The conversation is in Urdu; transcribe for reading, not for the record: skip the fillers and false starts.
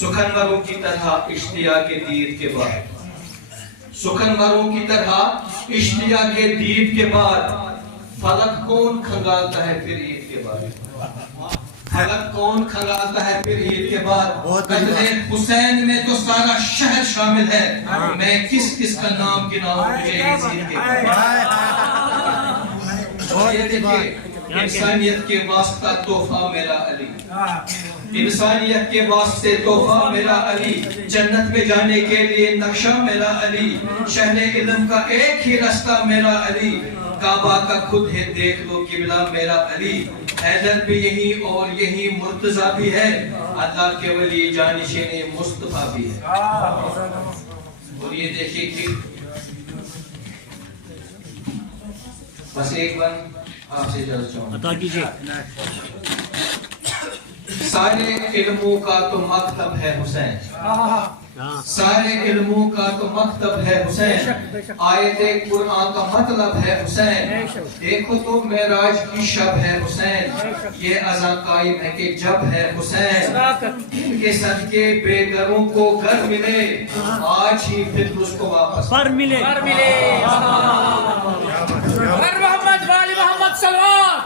سخنوروں کی طرح اشتیاق دید کے بعد، سخنوروں کی طرح اشتیاق دید کے بعد فلک کون کھنگالتا ہے پھر عید کے بعد؟ فلک کون کھنگالتا ہے پھر عید کے بعد؟ قتل حسین میں تو سارا شہر شامل ہے، میں کس کس کا نام گناؤں مجھے اس عید کے بعد؟ یہ دیکھیں، انسانیت کے واسطہ تحفہ میرا علی، انسانیت کے واسطے تحفہ میرا علی، جنت میں جانے کے لیے نقشہ میرا علی، شہر علم کا ایک ہی رستہ میرا علی، کعبہ کا خود ہے دیکھ لو قبلہ میرا علی، حیدر بھی یہی اور یہی مرتضیٰ بھی ہے، اللہ کے ولی جانشین مصطفیٰ بھی ہے۔ اور یہ دیکھیں کہ بس ایک بار آپ سے اجازت چاہوں عطا کیجیے۔ سارے علموں کا تو مکتب ہے حسین، سارے علموں کا تو مکتب ہے حسین، آیت قرآن کا مطلب ہے حسین، دیکھو تو معراج کی شب ہے حسین، یہ اذان قائم ہے کہ جب ہے حسین، کے صدقے بے گھروں کو گھر ملے، آج ہی پھر اس کو واپس پر ملے محمد والی محمد صلوات